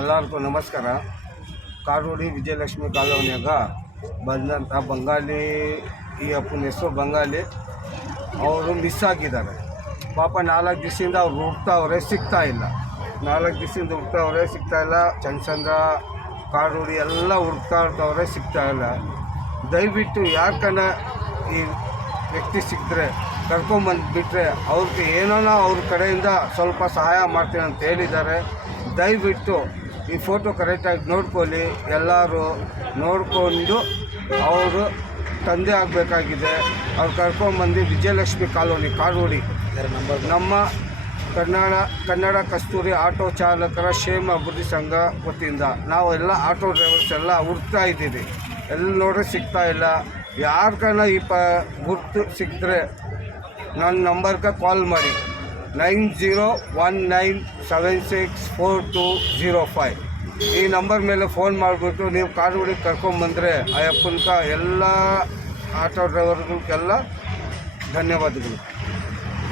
ಎಲ್ಲರಿಗೂ ನಮಸ್ಕಾರ. ಕಾರೋಡಿ ವಿಜಯಲಕ್ಷ್ಮಿ ಕಾಲೋನಿಯಾಗ ಬಂದಂಥ ಬಂಗಾಲಿ, ಈ ಅಪ್ಪನ ಹೆಸರು ಬಂಗಾಲಿ, ಅವರು ಮಿಸ್ ಆಗಿದ್ದಾರೆ. ಪಾಪ 4 ದಿವಸದಿಂದ ಅವ್ರು ಹುಡ್ತಾವ್ರೆ, ಸಿಗ್ತಾಯಿಲ್ಲ. 4 ದಿವಸದಿಂದ ಹುಡ್ತಾವ್ರೆ, ಸಿಗ್ತಾಯಿಲ್ಲ. ಚಂದ್ರಚಂದ್ರ, ಕಾರೋಡಿ ಎಲ್ಲ ಹುಡ್ತಾ ಇರ್ತವ್ರೆ, ಸಿಗ್ತಾಯಿಲ್ಲ. ದಯವಿಟ್ಟು ಯಾಕನ ಈ ವ್ಯಕ್ತಿ ಸಿಕ್ಕಿದ್ರೆ ಕರ್ಕೊಂಬಂದುಬಿಟ್ರೆ ಅವ್ರಿಗೆ ಏನೋ ಅವ್ರ ಕಡೆಯಿಂದ ಸ್ವಲ್ಪ ಸಹಾಯ ಮಾಡ್ತೀನಿ ಅಂತ ಹೇಳಿದ್ದಾರೆ. ದಯವಿಟ್ಟು ಈ ಫೋಟೋ ಕರೆಕ್ಟಾಗಿ ನೋಡ್ಕೊಳ್ಳಿ. ಎಲ್ಲರೂ ನೋಡಿಕೊಂಡು ಅವರು ತಂದೆ ಆಗಬೇಕಾಗಿದೆ. ಅವ್ರು ಕರ್ಕೊಂಬಂದು ವಿಜಯಲಕ್ಷ್ಮಿ ಕಾಲೋನಿ, ಕಾರೋಡಿ, ನಮ್ಮ ಕನ್ನಡ ಕಸ್ತೂರಿ ಆಟೋ ಚಾಲಕರ ಕ್ಷೇಮ ಅಭಿವೃದ್ಧಿ ಸಂಘ ವತಿಯಿಂದ ನಾವು ಎಲ್ಲ ಆಟೋ ಡ್ರೈವರ್ಸ್ ಎಲ್ಲ ಹುಡ್ತಾ ಇದ್ದೀವಿ. ಎಲ್ಲಿ ನೋಡ್ರೆ ಸಿಗ್ತಾಯಿಲ್ಲ. ಯಾರ್ಕನ ಈ ಗುರ್ತು ಸಿಕ್ಕಿದ್ರೆ ನನ್ನ ನಂಬರ್ಗೆ ಕಾಲ್ ಮಾಡಿ 9019764205. ಈ ನಂಬರ್ ಮೇಲೆ ಫೋನ್ ಮಾಡಿಬಿಟ್ಟು ನೀವು ಕಾರೋಡಿಗೆ ಕರ್ಕೊಂಬಂದರೆ ಆ ಅಪ್ಪನ್ಕ ಎಲ್ಲ ಆಟೋ ಡ್ರೈವರ್ಗಳಿಗೆಲ್ಲ ಧನ್ಯವಾದಗಳು.